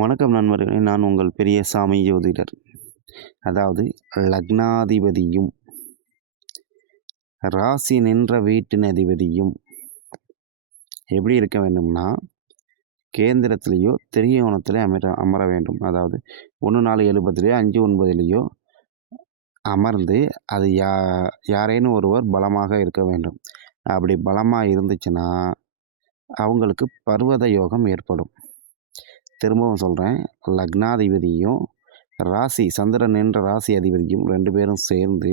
வணக்கம் நண்பர்களே, நான் உங்கள் பெரிய சாமி ஜோதிடர். அதாவது லக்னாதிபதியும் ராசி நின்ற வீட்டின் அதிபதியும் எப்படி இருக்க வேண்டும்னா, கேந்திரத்திலேயோ திரிகோணத்திலே அமர வேண்டும். அதாவது 1-4-7-10 5-9 அமர்ந்து அது யாரேனும் ஒருவர் பலமாக இருக்க வேண்டும். அப்படி பலமாக இருந்துச்சுன்னா அவங்களுக்கு பர்வத யோகம் ஏற்படும். திரும்பவும் சொல்கிறேன், லக்னாதிபதியும் ராசி சந்திரன் என்ற ராசி அதிபதியும் 2 பேரும் சேர்ந்து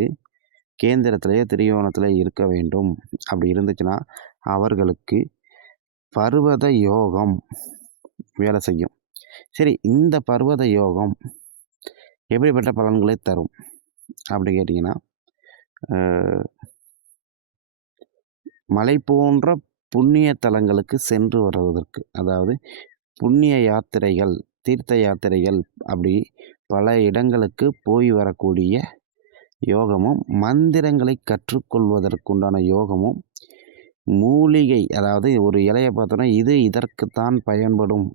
கேந்திரத்திலேயே திரிகோணத்தில் இருக்க வேண்டும். அப்படி இருந்துச்சுன்னா அவர்களுக்கு பர்வத யோகம் வேலை செய்யும். சரி, இந்த பர்வத யோகம் எப்படிப்பட்ட பலன்களை தரும் அப்படி கேட்டிங்கன்னா, மலை போன்ற புண்ணிய தலங்களுக்கு சென்று வருவதற்கு, அதாவது புண்ணிய யாத்திரைகள், தீர்த்த யாத்திரைகள், அப்படி பல இடங்களுக்கு போய் வரக்கூடிய யோகமும், மந்திரங்களை கற்றுக்கொள்வதற்குண்டான யோகமும், மூலிகை, அதாவது ஒரு இலையை பார்த்தோன்னா இது இதற்குத்தான் பயன்படும்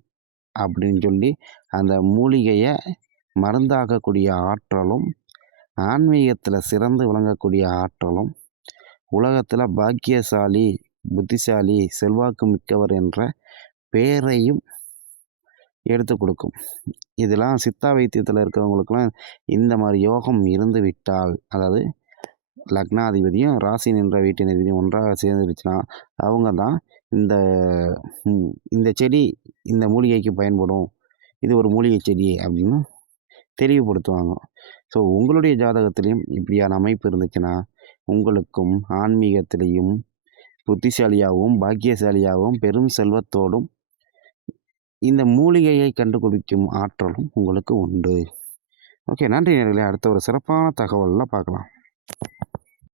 அப்படின்னு சொல்லி அந்த மூலிகையை மருந்தாகக்கூடிய ஆற்றலும், ஆன்மீகத்தில் சிறந்து விளங்கக்கூடிய ஆற்றலும், உலகத்தில் பாக்கியசாலி, புத்திசாலி, செல்வாக்கு மிக்கவர் என்ற பெயரையும் எடுத்து கொடுக்கும். இதெல்லாம் சித்தா வைத்தியத்தில் இருக்கிறவங்களுக்கெல்லாம் இந்த மாதிரி யோகம் இருந்து விட்டால், அதாவது லக்னாதிபதியும் ராசி நின்ற வீட்டின் அதிபதியும் ஒன்றாக சேர்ந்துருச்சுன்னா அவங்க தான் இந்த செடி இந்த மூலிகைக்கு பயன்படும், இது ஒரு மூலிகை செடி அப்படின்னு தெளிவுபடுத்துவாங்க. ஸோ உங்களுடைய ஜாதகத்திலையும் இப்படியான அமைப்பு இருந்துச்சுன்னா உங்களுக்கும் ஆன்மீகத்திலையும் புத்திசாலியாகவும் பாக்கியசாலியாகவும் பெரும் செல்வத்தோடும் இந்த மூலிகையை கண்டுபிடிக்கும் ஆற்றலும் உங்களுக்கு உண்டு. ஓகே, நன்றி நேயர்களே. அடுத்த ஒரு சிறப்பான தகவலில் பார்க்கலாம்.